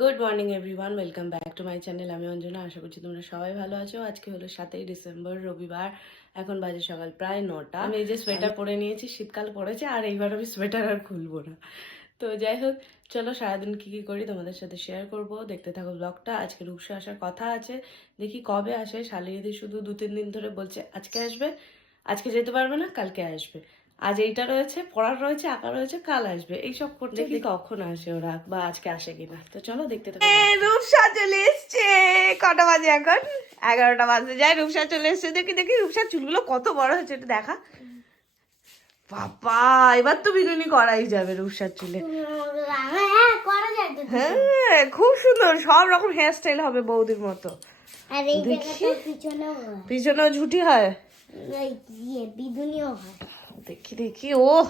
Good morning everyone welcome back to my channel আমি অঞ্জনা, আশা করছি তোমরা সবাই ভালো আছো। আজকে হলো সাতই ডিসেম্বর, রবিবার। এখন বাজে সকাল প্রায় নটা। আমি এই যে সোয়েটার পরে নিয়েছি, শীতকাল পড়েছে, আর এইবার আমি সোয়েটার আর খুলবো না। তো যাই হোক, চলো সারাদিন কী কী করি তোমাদের সাথে শেয়ার করব। দেখতে থাকো ব্লগটা আজকে রূপসা আসার কথা আছে। দেখি কবে আসে। শালিদি শুধু দু তিন দিন ধরে বলছে, আজকে আসবে? আজকে যেতে পারবে না, কালকে আসবে। আজ এইটা রয়েছে পড়ার রয়েছে আঁকা রয়েছে কাল আসবে। এইসব করতে দেখি। কখন আসে ওরা বা আজকে আসে কিনা। তো চলো দেখতে থাকো। রূপসা চলে এসছে। কটা বাজে এখন? এগারোটা বাজে। যায় রূপসা চলে এসছে। দেখি দেখি রূপসার চুলগুলো কত বড় হয়েছে এটা দেখা। বাবা এবার তো বিনুনি করাই যাবে রূপসার চুলে। হ্যাঁ করা হ্যাঁ খুব সুন্দর। সব রকম হেয়ার স্টাইল হবে বৌদির মতো। আর পিছনেও ঝুটি হয়। বিদুনিও হয়। দেখি দেখি। ও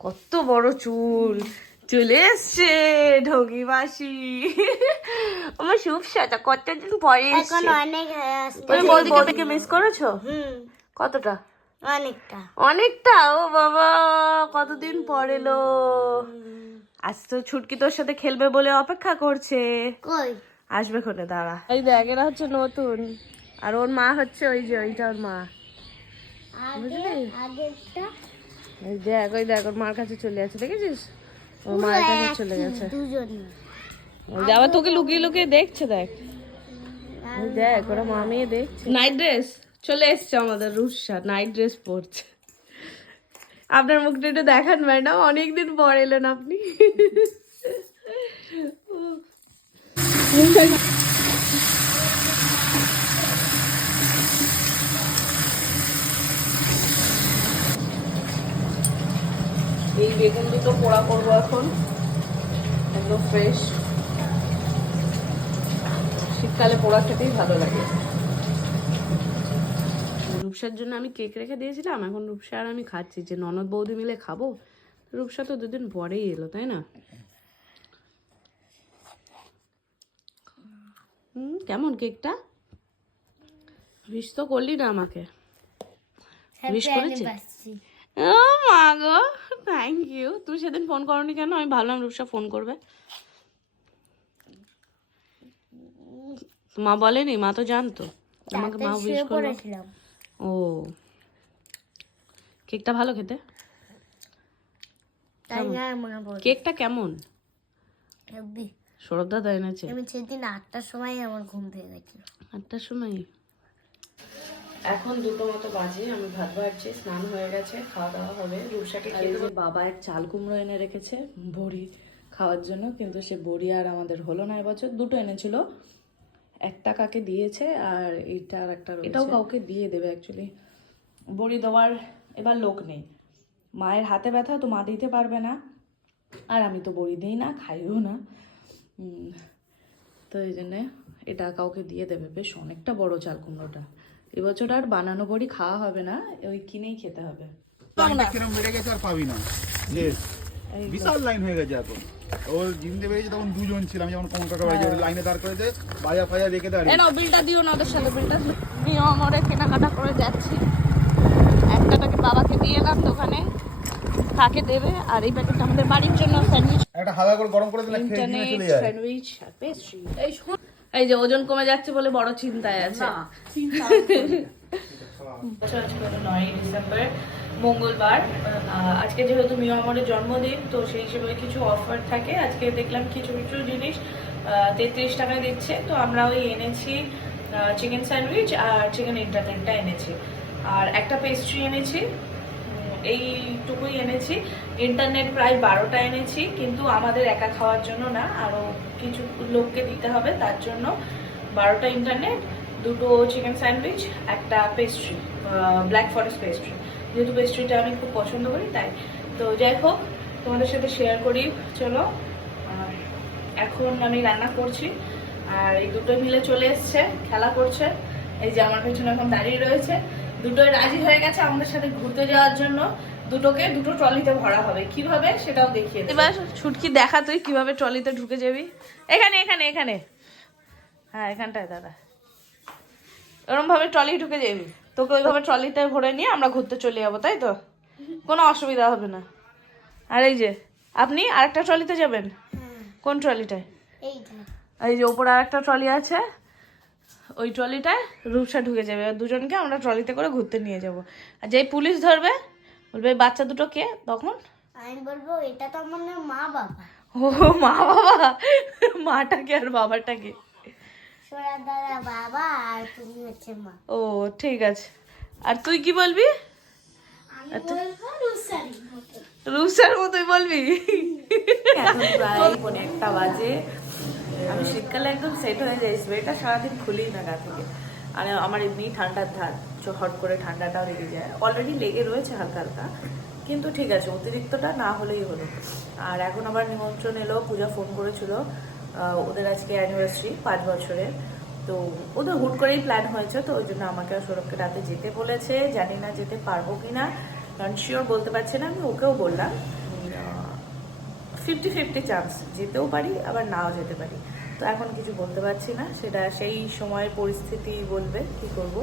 কত বড় চুল। চলে এসছে ঢোকি মাসি আমার শুভ সাজা কতদিন পরে বৌদিকে মিস করেছ? হুম। কতটা? অনেকটা। অনেকটা? ও বাবা কতদিন পর এলো? আজ তো ছুটকি তোর সাথে খেলবে বলে অপেক্ষা করছে। কই? আসবে ক্ষণে দাঁড়া। এই দেখ এরা হচ্ছে নতুন। আর ওর মা হচ্ছে ওই যে ওইটা ওর মা। দেখ ওই দেখ ওর মার কাছে চলে দেখেছিস? ওর মায়ের কাছে চলে গেছে। আবার তোকে লুকিয়ে লুকিয়ে দেখছে দেখ। ওই দেখ ওরা মা দেখছে। নাইট ড্রেস চলে এসছে আমাদের রুশা নাইট ড্রেস পরছে। আপনার মুখটা একটু দেখান ম্যাডাম অনেকদিন পর এলেন আপনি। এই বেগুন দুটো পোড়া করব এখন। একদম ফ্রেশ শীতকালে পোড়া খেতেই ভালো লাগে। রূপসার জন্য আমি কেক রেখে দিয়েছিলাম এখন রূপসা আর আমি খাচ্ছি। যে ননদ বৌদি মিলে খাব রূপসা তো দুদিন পরেই এলো তাই না? হুম কেমন কেকটা? বিশ তো করলি না আমাকে। Wish করেছে? ও মা গো থ্যাংক ইউ তুমি সেদিন ফোন করনি কেন? আমি ভাবলাম রূপসা ফোন করবে। মা বলেনি মা তো জানতো। আমাকে মা উইশ করল। ও। কেকটা ভালো খেতে? কেকটা কেমন। সৌরভ দাদা এনেছে। আমি সেদিন আটটার সময় আমার ঘুম পেয়ে গেছিল। আটটার সময়? এখন দুটো মতো বাজে আমি ভাত ভাজছি স্নান হয়ে গেছে খাওয়া দাওয়া হবে। রূপসাকে খেতে বাবা এক চাল কুমড়ো এনে রেখেছে বড়ি খাওয়ার জন্য কিন্তু সে বড়ি আর আমাদের হলো না এবছর দুটো এনেছিল। একটা কাকে দিয়েছে আর এটা আর একটা এটাও কাউকে দিয়ে দেবে অ্যাকচুয়ালি বড়ি দেওয়ার এবার লোক নেই। মায়ের হাতে ব্যথা তো মা দিতে পারবে না। আর আমি তো বড়ি দিই না খাইও না। তো এই জন্যে এটা কাউকে দিয়ে দেবে বেশ অনেকটা বড় চাল কুমড়োটা। এবছর আর বানানো বড়ি খাওয়া হবে না ওই কিনেই খেতে হবে। কিরম বেড়ে গেছে আর পাবি না. বিশাল লাইন হয়ে গেছে এখন। ওর জিমতে বেরিয়েছে তখন দুজন ছিলাম যেমন কোন কাকা বাড়ি লাইনে দাঁড় করে দে বাজা ফাজা রেখে দাঁড়িয়ে। এ নাও বিলটা দিও না ওদের সাথে বিলটা নিয়ে আমরা কেনাকাটা করে যাচ্ছি। একটাটাকে বাবাকে দিয়ে এলাম দোকানে। কাকে দেবে আর এই প্যাকেটটা আমাদের বাড়ির জন্য স্যান্ডউইচ একটা হালকা করে গরম করে দিলে খেয়ে নিয়ে চলে যায়। স্যান্ডউইচ আর পেস্ট্রি এই শোন। এই যে ওজন কমে যাচ্ছে বলে বড় চিন্তায় আছে। নয়ই ডিসেম্বর মঙ্গলবার আজকে যেহেতু মিও আমরের জন্মদিন তো সেই হিসেবে কিছু অফার থাকে। আজকে দেখলাম কিছু কিছু জিনিস তেত্রিশ টাকায় দিচ্ছে। তো আমরা ওই এনেছি চিকেন স্যান্ডউইচ আর চিকেন ইন্টারনেটটা এনেছি। আর একটা পেস্ট্রি এনেছি। এইটুকুই এনেছি। ইন্টারনেট প্রায় বারোটা এনেছি, কিন্তু আমাদের একা খাওয়ার জন্য না আরও কিছু লোককে দিতে হবে, তার জন্য বারোটা ইন্টারনেট, দুটো চিকেন স্যান্ডউইচ একটা পেস্ট্রি ব্ল্যাক ফরেস্ট পেস্ট্রি যেহেতু পেস্ট্রিটা আমি খুব পছন্দ করি, তাই। তো যাই হোক, তোমাদের সাথে শেয়ার করি, চলো। এখন আমি রান্না করছি, আর এই দুটো মিলে চলে এসছে, খেলা করছে। এই যে আমার পেছনে এখন দাঁড়িয়ে রয়েছে। দুটোই রাজি হয়ে গেছে আমাদের সাথে ঘুরতে যাওয়ার জন্য। দুটোকে দুটো ট্রলিতে ভরা হবে। কীভাবে? সেটাও দেখিয়ে দেবো। এবার ছুটকি দেখা তুই কীভাবে ট্রলিতে ঢুকে যাবি। এখানে এখানে এখানে। হ্যাঁ এখানটায় দাদা। ওরম ভাবে ট্রলি ঢুকে যাবি। তোকে ওইভাবে ট্রলিতে ভরে নিয়ে আমরা ঘুরতে চলে যাব তাই তো? কোনো অসুবিধা হবে না। আর এই যে আপনি আরেকটা ট্রলিতে যাবেন? কোন ট্রলিটায়? এই যে ওপরে আর একটা ট্রলি আছে। ওই ট্রলিটায় রূপসা ঢুকে যাবে। দুজনকে আমরা ট্রলিতে করে ঘুরতে নিয়ে যাব। আর যেই পুলিশ ধরবে বলবে বাচ্চা দুটো কে তখন? আমি বলব এটা তো আমার মা বাবা। ও মা বাবা? মাটাকে আর বাবাটাকে দাদা বাবা আর তুমি হচ্ছে মা। ও ঠিক আছে। আর তুই কি বলবি? আমি রূপসার মতোই বলবি? প্রায় একটা বাজে। আমি শীতকালে একদম সেট হয়ে যাই সোয়েটার সারাদিন খুলি না গা থেকে। আর আমার এমনি ঠান্ডার ধার হট করে ঠান্ডাটাও লেগে যায়। অলরেডি লেগে রয়েছে হালকা হালকা, কিন্তু ঠিক আছে, অতিরিক্তটা না হলেই হলো। আর এখন আবার নিমন্ত্রণ এলো, পূজা ফোন করেছিল ওদের আজকে অ্যানিভার্সারি পাঁচ বছরের। তো ওদের হুট করেই প্ল্যান হয়েছে, তো ওই জন্য আমাকে সৌরভকে রাতে যেতে বলেছে। জানি না যেতে পারব কি না কারণ শিওর বলতে পারছে না, আমি ওকেও বললাম। ফিফটি ফিফটি চান্স যেতেও পারি, আবার নাও যেতে পারি। তো এখন কিছু বলতে পারছি না, সেটা সেই সময়ের পরিস্থিতি বলবে, কি করব।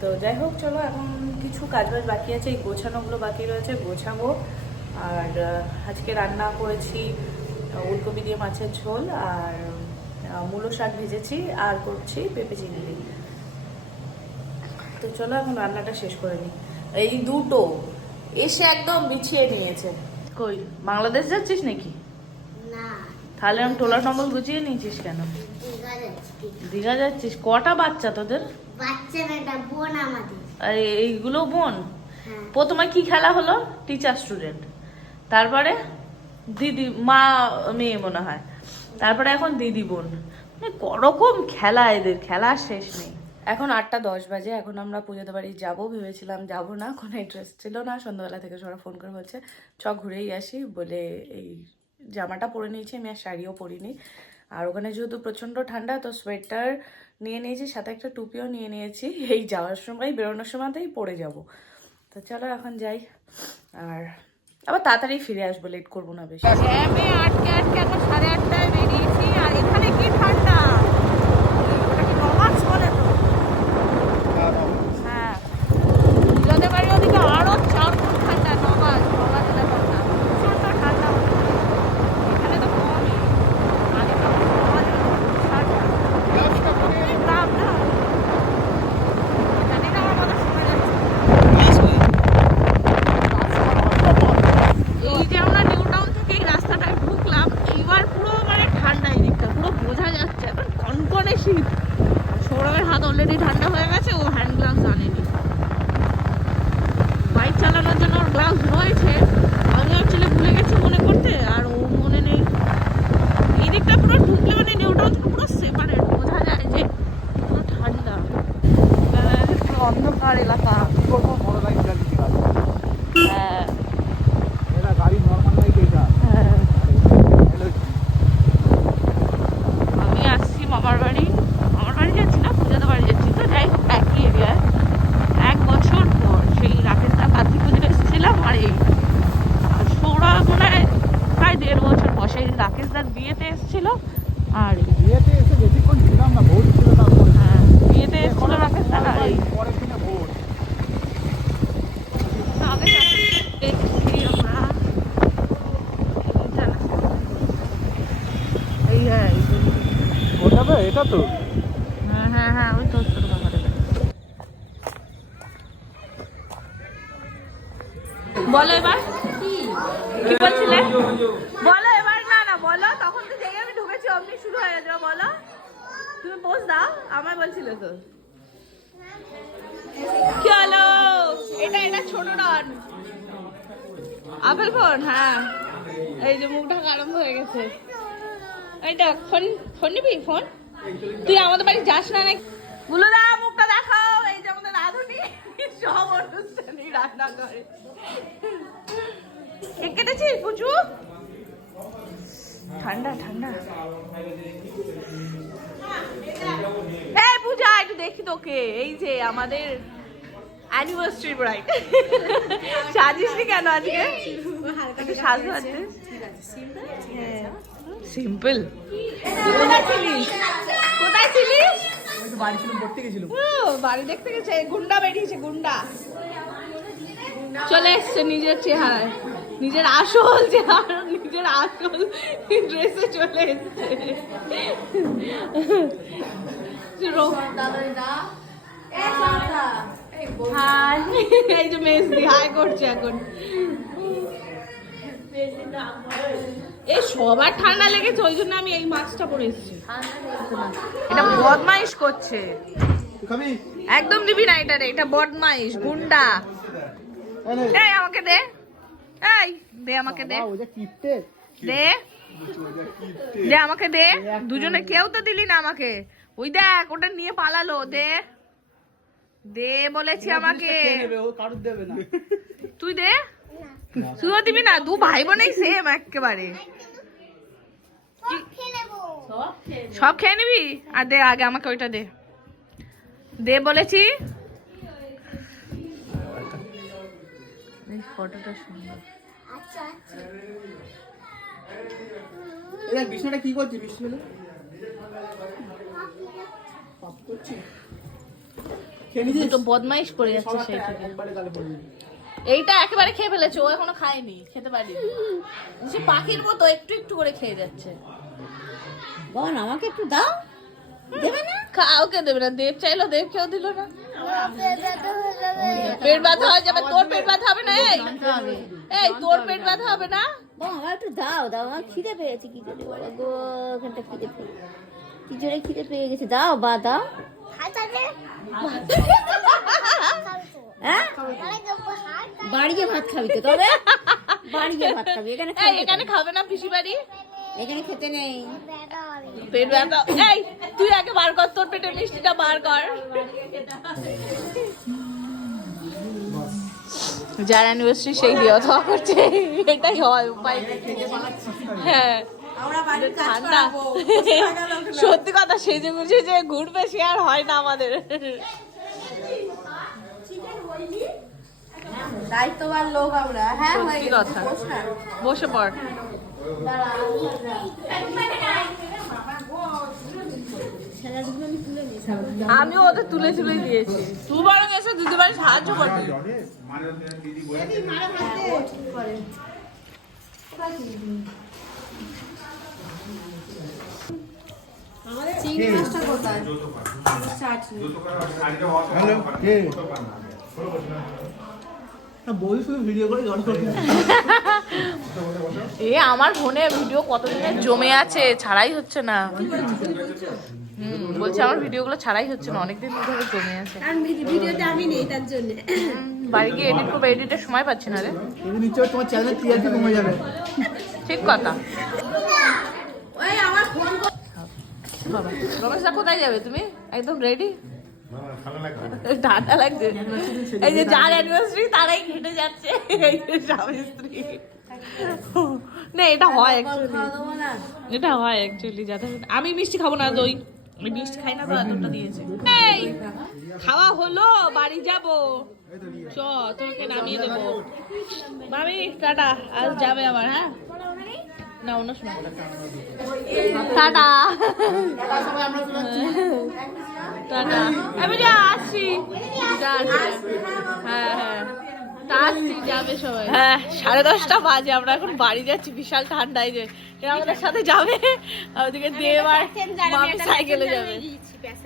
তো যাই হোক, চলো, এখন কিছু কাজবাজ বাকি আছে, এই গোছানোগুলো বাকি রয়েছে, গোছাবো। আর আজকে রান্না করেছি উলকপি দিয়ে মাছের ঝোল, আর মূলো শাক ভেজেছি, আর করছি পেঁপে চিংড়ি। তো চলো, এখন রান্নাটা শেষ করে নিই। এই দুটো এসে একদম বিছিয়ে নিয়েছে। কই? বাংলাদেশ যাচ্ছিস নাকি? না। তাহলে আমি টোলা টম্বল গুছিয়ে নিয়েছিস কেন? দীঘা যাচ্ছি। দীঘা। দীঘা যাচ্ছিস? কটা বাচ্চা তোদের? বাচ্চা না বোন আমাদের। আর এইগুলো বোন? হ্যাঁ। প্রথমে কি খেলা হলো? টিচার স্টুডেন্ট তারপরে দিদি মা মেয়ে মনে হয়। তারপরে এখন দিদি বোন। মানে করকম খেলা এদের খেলা শেষ নেই। এখন আটটা দশ বাজে, এখন আমরা পুজোতে বাড়ি যাব, ভেবেছিলাম যাব না, কোনো ইন্টারেস্ট ছিল না। সন্ধ্যাবেলা থেকে সবাই ফোন করে বলছে, চ, ঘুরেই আসি। বলে এই জামাটা পরে নিয়েছি, আমি আর শাড়িও পরিনি। আর ওখানে যেহেতু প্রচণ্ড ঠান্ডা, তো সোয়েটার নিয়ে নিয়েছি, সাথে একটা টুপিও নিয়ে নিয়েছি। এই যাওয়ার সময়, বেরোনোর সময়তেই পরে যাব। তো চলো এখন যাই। আর আবার তাড়াতাড়ি ফিরে আসব লেট করব না বেশি। আটকে আটকে এখন সাড়ে আটটায় বেরিয়েছি, আর এখানে কি ঠান্ডা ওটা কি নমাজ বলে তো হ্যাঁ পুজোদের বাড়ি ওদিকে আরও চার গুণ ঠান্ডা নমাজ নমাজ ঠান্ডা প্রচণ্ড ঠান্ডা ওখানে। এখানে তো কমই আগে তো নমাজে ঠান্ডা গ্রাম না জানি না আমার কথা শোনা যাচ্ছে এই যে আমরা নিউ টাউন থেকে এই রাস্তাটায় ঢুকলাম এইবার পুরো মানে ঠান্ডা এই দিকটা পুরো বোঝা যাচ্ছে এখন কনকনে শীত সৌরভের হাত অলরেডি ঠান্ডা হয়ে গেছে ও হ্যান্ড গ্লাভস আনেনি বাইক চালানোর জন্য ওর গ্লাভস রয়েছে আমি অ্যাকচুয়ালি ভুলে গেছি মনে করতে আর ও মনে নেই এই দিকটা পুরো ঢুকলে মানে নিউ টাউন থেকে পুরো সেপারেট বোঝা যায় যে পুরো ঠান্ডা আহ, পুরো অন্ধকার এলাকা করব বড় লাইন চালিয়ে হ্যাঁ এটা গাড়ি নর্মাল লাইট এটা হ্যাঁ হ্যালো আমি আসছি মামার বাড়ি মামার বাড়ি যাচ্ছি না পূজাতে বাড়ি যাচ্ছি তো যাই হোক একই এরিয়ায় এক বছর পর সেই রাকেশ দা কার্তিক পুজো এসেছিলাম আর এই আর সৌরভ মনে হয় প্রায় দেড় বছর পর সেই রাকেশ দার বিয়েতে এসেছিল আর এই, বিয়েতে এসে বেশিক্ষণ ছিলাম না ভোট ছিল তারপরে হ্যাঁ, বিয়েতে এসেছিল রাকেশ দা আর এই পরের দিনে ভোট আগে দেখছি আমরা এই হ্যাঁ এই যে ওটা এটা তো হ্যাঁ হ্যাঁ হ্যাঁ ওই তো ছোট কাকারে বলো এবার। কি বলছিলে? বলো এবার, না না, বলো। তখন তো যেই আমি ঢুকেছি, অমনি শুরু হয়ে গেছিল বলো। তুমি পোজ দাও, আমায় বলছিলে তো। হলো? এটা এটা ছোট ডন আপেল ফোন হ্যাঁ। এই যে মুখ ঢাকা আরম্ভ হয়ে গেছে। এইটা, ফোন ফোন নিবি? ফোন? তুই আমাদের বাড়ি যাস না নাকি? গুলো দা, মুখটা দেখাও। সব অনুষ্ঠানে রান্না করে। কেক কেটেছিস পুচু? ঠান্ডা ঠান্ডা। এই পূজা একটু দেখি তোকে। এই যে আমাদের অ্যানিভার্সারি ব্রাইড সাজিসনি কেন আজকে? একটু সাজু আছে সিম্পল কোথায় ছিলিস? কোথায় ছিলিস? বাড়ি ছিল পড়তে গেছিল। বাড়ি দেখতে গেছে, গুন্ডা বেরিয়েছে, গুন্ডা। চলে এসছে নিজের চেহারায়, নিজের আসল চেহারা নিজে নিজের আসল ড্রেসে চলে এসছে। হাই, এই যে মেজদি হাই করছে এখন। এই সবার ঠান্ডা লেগেছে ওই জন্য আমি এই মাস্কটা পরে এসেছি। এটা বদমাইশ করছে। একদম দিবি না এটা রে এটা বদমাইশ গুন্ডা। এই আমাকে দে। এই দে আমাকে দে। দে। দে আমাকে দে। দুজনে কেউ তো দিলি না আমাকে। ওই দেখ ওটা নিয়ে পালালো দে। দে বলেছি আমাকে। তুই দে। তুইও দিবি না দু ভাই বোনেই সেম একেবারে। সব খেয়ে নিবি? আর দে আগে আমাকে ওইটা দে। দে বলেছি। ফটোটা সুন্দর। কি দুটো বদমাইশ করে যাচ্ছে সেই থেকে। এইটা একেবারে খেয়ে ফেলেছে ও এখনও খায়নি খেতে পারিনি। সে পাখির মতো একটু একটু করে খেয়ে যাচ্ছে। বোন আমাকে একটু দাও। দেবে না? কাউকে দেবে না দেব চাইলো দেব কেউ দিল না। পেট ব্যথা হয়ে যাবে তোর পেট ব্যথা হবে না এই। এই তোর পেট ব্যথা হবে না? বোন আমার একটু দাও দাও আমার খিদে পেয়েছে কি জোরে বাবা গো ওখানটা খিদে পেয়ে কি জোরে খিদে পেয়ে গেছে। দাও বা দাও। হ্যাঁ? বাড়িয়ে ভাত খাবি তো তবে? বাড়িয়ে ভাত খাবি। এখানে এখানে খাবে না পিসি বাড়ি? এখানে খেতে নেই। পেট ব্যথা। এই তুই আগে বার কর তোর পেটের মিষ্টিটা বার কর। যার অ্যানিভার্সারি সেই দেওয়া করছে। এটাই হয় উপায় হ্যাঁ। ঠান্ডা। সত্যি কথা সেজে গুজে যে ঘুরবে সে আর হয় না আমাদের। দায়িত্ববান লোক আমরা। হ্যাঁ সত্যি কথা। বসে পড়। আমি ওদের তুলে তুলে দিয়েছি। তুই বরং এসে দিদিবাড়ি সাহায্য করবি। কে এ আমার ফোনে ভিডিও কতদিনের জমে আছে? ছাড়াই হচ্ছে না। হুম বলছি আমার ভিডিওগুলো ছাড়াই হচ্ছে না অনেকদিন ধরে জমে আছে। ভিডিওতে আমি নেই তার জন্য। বাড়ি গিয়ে এডিট করব এডিটের সময় পাচ্ছি না রে। তোমার চ্যানেল টিআরপি কমে যাবে। ঠিক কথা। বাবা কোথায় যাবে তুমি? একদম রেডি ঠান্ডা লাগছে। এই যে যার অ্যানিভার্সারি তারাই হেঁটে যাচ্ছে। এই যে স্বামী স্ত্রী। না এটা হয় actually। এটা হয় অ্যাকচুয়ালি যাদের আমি মিষ্টি খাব না দই। আমি মিষ্টি খাই না তো এতটা দিয়েছে। এই খাওয়া হলো বাড়ি যাব। চ তোকে নামিয়ে দেবো। মামি টাটা আজ যাবে আবার হ্যাঁ? না অন্য সময় টাটা। টাটা। আমি যা আসছি। হ্যাঁ হ্যাঁ। আসছি যাবে সবাই। হ্যাঁ সাড়ে দশটা বাজে আমরা এখন বাড়ি যাচ্ছি বিশাল ঠান্ডায় যে আমাদের সাথে যাবে ওদিকে দেব আর মামি সাইকেলে যাবে।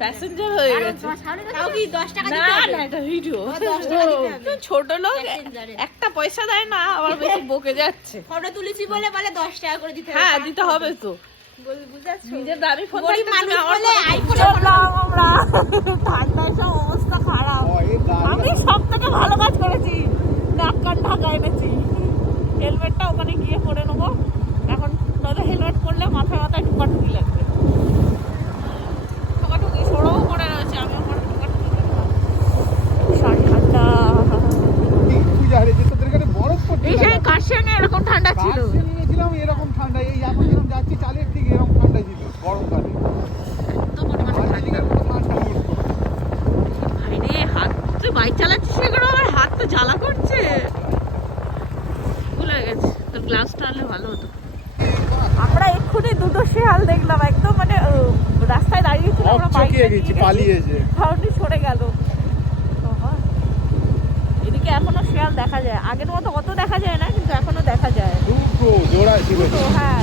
প্যাসেঞ্জার হয়ে গেছে। না না এটা ভিডিও ছোট লোক একটা পয়সা দেয় না আবার বেশি বকে যাচ্ছে। ফটো তুলেছি বলে বলে দশ টাকা করে দিতে হ্যাঁ দিতে হবে তো। নিজের দামি ফোন গরিব মানুষ বলে আইফোনে আমরা ঠান্ডায় সব অবস্থা খারাপ। আমি সব থেকে ভালো কাজ করেছি নাক কান ঢাকা এনেছি। হেলমেটটা ওখানে গিয়ে পরে নেব। এখন হেলমেট পরলে মাথায় মাথায় ঠুকাঠুকি লাগবে। ঠুকাঠুকি সরও করে রয়েছে আমিও পরে ঠুকাঠুকি করব। ভীষণ ঠান্ডা তুই যা রে যে তোদের এখানে বরফ পড়ছে এই সেই কাশিয়ানে এরকম ঠান্ডা ছিল। নিয়েছিলাম এরকম ঠান্ডা এই এখন যেরকম যাচ্ছি চালের ঠিক এরকম ঠান্ডা ছিল গরমকালে তুই বাইক চালাচ্ছিস সেগুলো আমার হাত তো জ্বালা করছে। ভুলে গেছে তোর গ্লাসটা আনলে ভালো হতো। আমরা দুটো শেয়াল দেখলাম একদম মানে রাস্তায় দাঁড়িয়ে ছিল আমরা বাইক গেছি পালিয়েছে ফাউন্ডি সরে গেল। এদিকে এখনও শেয়াল দেখা যায়। আগের মতো অত দেখা যায় না কিন্তু এখনও দেখা যায়। দুটো জোড়া ছিল। তো হ্যাঁ